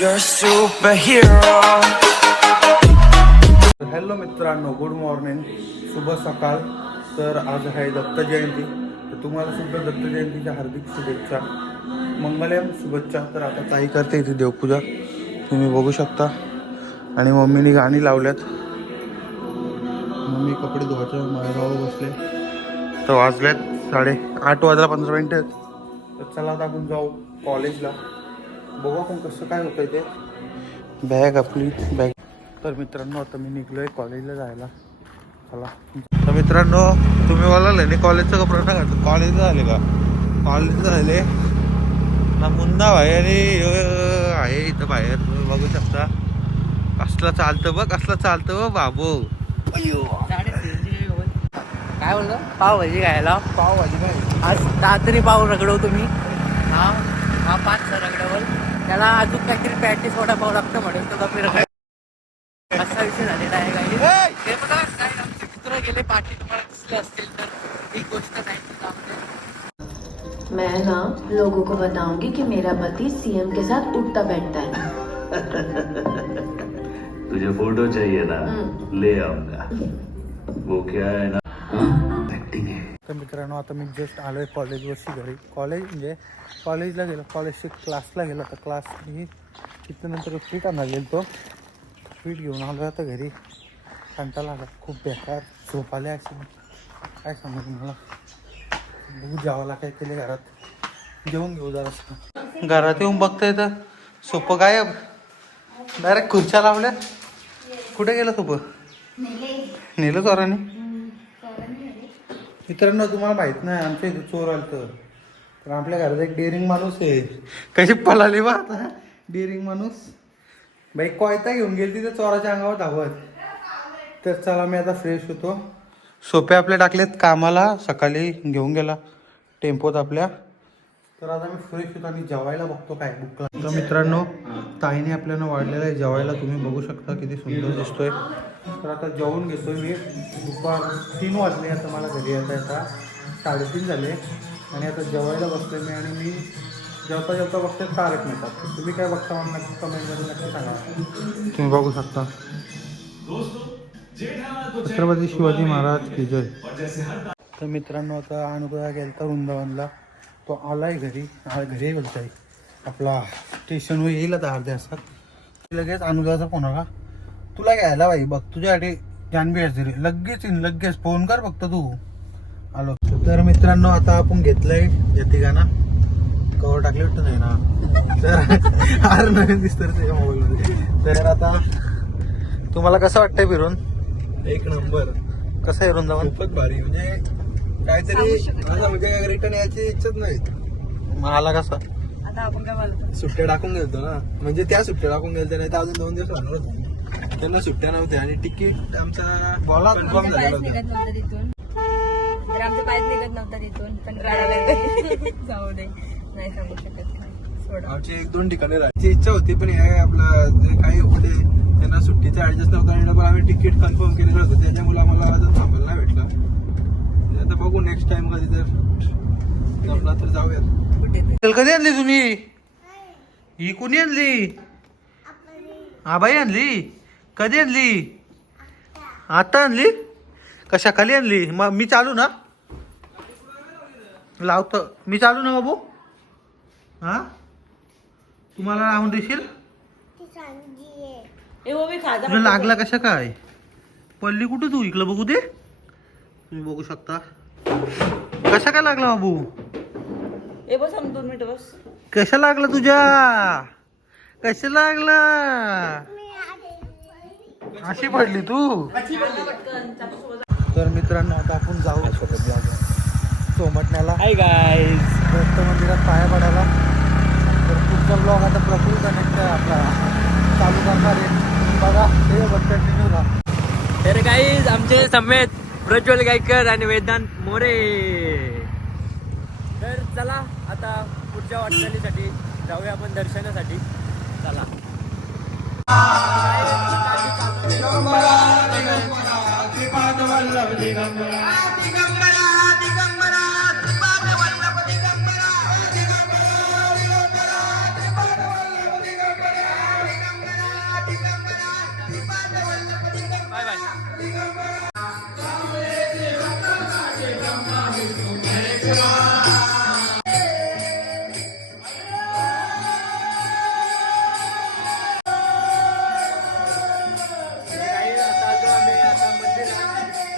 You're a superhero. Hello मित्रांनो, good morning, शुभ सकाळ. तर आज आहे दत्त जयंती. तर तुम्हाला सुद्धा दत्त जयंतीच्या हार्दिक शुभेच्छा, मंगलम शुभेच्छा. तर आता ताई करते इथे देवपूजा, तुम्ही बघू शकता. आणि मम्मीने गाणी लावल्यात. मम्मी कपडे धुवायच्या माळेगाव बसले. तर वाजल्यात 8:30 वाजला 15 मिनिटं. तर चला आता आपण जाऊ कॉलेजला, बघू आपण कसं काय होतं ते. बॅग आपली बॅग. तर मित्रांनो, आता मी निघलोय कॉलेजला जायला. चला. तर मित्रांनो, तुम्ही बोलाल नाही कॉलेजचं कपडे ना घातलं. कॉलेजला झाले का? कॉलेजला झाले ना. मुन्ना बाहेर आहे इथं बाहेर, तुम्ही बघू शकता. कसला चालतं बघ, कसला चालतं बघ बाबू. काय बोललं? पावभाजी खायला. पावभाजी काय आज रात्री पाव रगडव तुम्ही. हा 5 रगड्यावर त्याला अजून काहीतरी पॅटीस वडापाव लागतं म्हणून तो मी रगड. असा विषय झालेला आहे. काही ते बघा, काय आमचे मित्र गेले पाठी, तुम्हाला दिसले असतील तर एक गोष्ट नाही. मैं ना लोगों को बताऊंगी कि मेरा पति सीएम के साथ उठता बैठता है. तुझे फोटो चाहिए ना, ले आऊंगा. वो क्या है ना, एक्टिंग है. तर मित्रांनो, आता मी जस्ट आलोय कॉलेजवरची घरी. कॉलेज म्हणजे कॉलेजला गेलो, कॉलेजच्या क्लासला गेलो. तर क्लास मी तिथं नंतर स्वीट आणायला गेलो. तो स्वीट घेऊन आलो आता घरी. कंटाळा आला, खूप बेकार झोप आले. असे काय सांगू तुम्हाला. बघू जेवायला काय केले घरात, जेवून घेऊ जरा. घरात येऊन बघताय तर सोपं गायब, डायरेक्ट खुर्च्या लावल्या. कुठे गेलं सोपं? नेलं चोराने. मित्रांनो, तुम्हाला माहित नाही आमच्या इथे चोर आलं. तर आपल्या घरात एक डेअरिंग माणूस आहे. कशी पळाली बा आता डेअरिंग माणूस. बाई कोयता घेऊन गेली तिथे चोराच्या अंगावर धावत. तर चला, मी आता फ्रेश होतो. सोपे आपले टाकलेत कामाला, सकाळी घेऊन गेला टेम्पोत आपल्या. तर आता मी फ्रेश होतो आणि जेवायला बघतो काय भूक लागली. तर मित्रांनो, ताईने आपल्याला वाढलेलं आहे जेवायला. तुम्ही बघू शकता किती सुंदर दिसतोय. तर आता जेवून घेतोय मी. दुपार 3 वाजले आता मला घरी येता 3:30 झाले. आणि आता जेवायला बसतोय मी. आणि मी जेवता जेवता बघतोय तारक मेहता. तुम्ही काय बघता मला नक्की कमेंटमध्ये नक्की सांगा. तुम्ही बघू शकता. छत्रपती शिवाजी महाराज की जय. तर मित्रांनो, आता अनुग्रह गेलता वृंदावनला. तो आलाय घरी. घरी बोलताय आपला स्टेशनवर येईल आता अर्ध्या तासात. लगेच अनुग्रहाचा फोन आला, तुला घ्यायला बाई बघ, तुझ्यासाठी जानवी हजरी. लगेच फोन कर फक्त तू. आलो. तर मित्रांनो, आता आपण घेतलंय यतिकाना. कवर टाकले वाटतं नाही ना. तर अरे नवीन दिसतं त्याच्या मोबाईलमध्ये. तर आता तुम्हाला कसं वाटतंय फिरून? एक नंबर. कसं आहे वृंदावन? खूपच भारी. म्हणजे काहीतरी माझा म्हणजे रिटर्न यायची इच्छाच नाही. मला कसं आता आपण काय बोलतो, सुट्ट्या टाकून गेलतो ना. म्हणजे त्या सुट्ट्या टाकून गेलतो, नाही तर अजून 2 दिवस राहणार होतो. त्यांना सुट्ट्या नव्हत्या आणि तिकीट आमचा बॉला कन्फर्म झालेला होता. तर आमचं पायच निघत नव्हता तिथून, पण काढायला जाऊ दे, नाही सांगू शकत. आमची 1-2 ठिकाणी राहायची इच्छा होती, पण हे आपलं जे काही होते त्यांना सुट्टीचा ऍडजस्ट नव्हता. आणि डबल आम्ही तिकीट कन्फर्म केलेलं होतं, त्याच्यामुळे आम्हाला अजून थांबायला नाही भेटला. आता बघू नेक्स्ट टाइम कधी जर जमला तर जाऊयात. कधी आणली तुम्ही ही? कुणी आणली? आबाई आणली. कधी आणली? आता आणली? कशा खाली आणली? मग मी चालू ना, लावतो मी चालू ना बाबू. हा, तुम्हाला लावून देशील? तुला लागला कशा काय? पडली कुठे तू? इकडं बघू दे. तुम्ही बघू शकता कशा काय लागला बाबू. बस 2 मिनिटं बस. कशा लागला तुझ्या? कशा लागला? अशी पडली तू. तर मित्रांनो, आता आपण जाऊ सोमटण्याला. हाय गाईज, दत्त मंदिरात पाया पडायला. तर पुढचा ब्लॉग आता प्रफुल्ल कनेक्ट आपला चालू करणार आहे. बघा ते बस कंटिन्यू राहा. तर गाईज, आमचे समेत प्रज्वल गायकर आणि वेदांत मोरे. तर चला आता पुढच्या वाटचालीसाठी जाऊया आपण दर्शनासाठी. चला.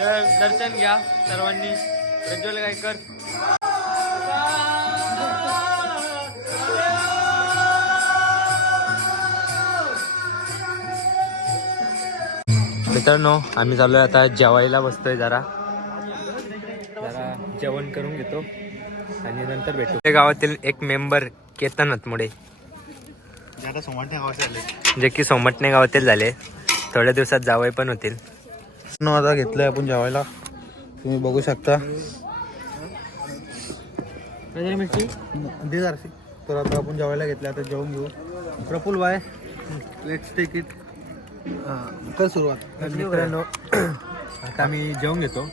तर दर्शन घ्या सर्वांनी. प्रज्वल गायकर. मित्रांनो आम्ही चाललोय आता जेवायला बसतोय. जरा जेवण करून घेतो आणि नंतर भेटू. ते गावातील एक मेंबर केतन हतमुडे जे की सोमटणे गावातील झाले. थोड्या दिवसात जावई पण होतील. आता घेतलंय आपण जेवायला, तुम्ही बघू शकता. तर आता आपण जेवायला घेतलं, आता जेवून घेऊ. Praful bye, let's take it. कर सुरुवात. मित्रांनो आता आम्ही जेवून घेतो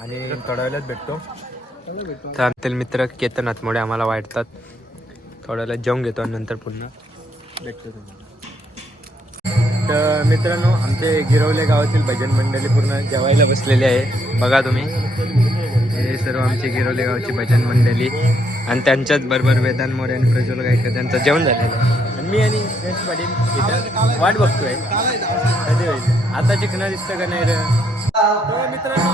आणि थोड्या वेळात भेटतो. तर आमचे मित्र केतन हतमुडे आम्हाला वाटतात. थोड्या वेळात जेवून घेतो आणि नंतर पुन्हा भेटतो तुम्हाला. तर मित्रांनो आमचे गिरवले गावातील भजन मंडळी पूर्ण जेवायला बसलेली आहे. बघा तुम्ही, हे सर्व आमची गिरवले गावची भजन मंडळी आणि त्यांच्याच बरोबर वेदांत मोरे आणि प्रज्वल गायकर त्यांचं जेवण झालेलं आहे. आणि मी आणि गणेश पाटील इथं वाट बघतोय कधी होईल. आता चिकना दिसतं का नाही रे. तर मित्रांनो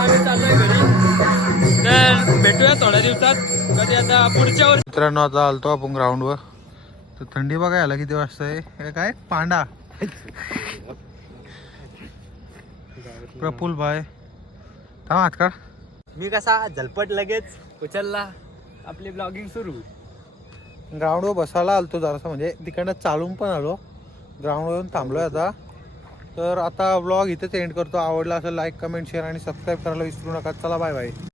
आम्ही चाललोय घरी. तर भेटूया थोड्या दिवसात कधी. आता पुढच्या वर्षी. मित्रांनो आता आलतो आपण ग्राउंडवर. तर थंडी बघा याला किती वाजता आहे. हे काय पांडा प्रफुल भाई थांब हात काढ. मी कसा झलपट लगेच उचलला आपली ब्लॉगिंग सुरू. ग्राउंडवर बसायला आलतो जरासं, म्हणजे तिकडनं चालून पण आलो. ग्राउंडवरून थांबलोय आता. तर आता व्लॉग इथेच एंड करतो. आवडला असेल लाईक कमेंट शेअर आणि सबस्क्राईब करायला विसरू नका. चला बाय बाय.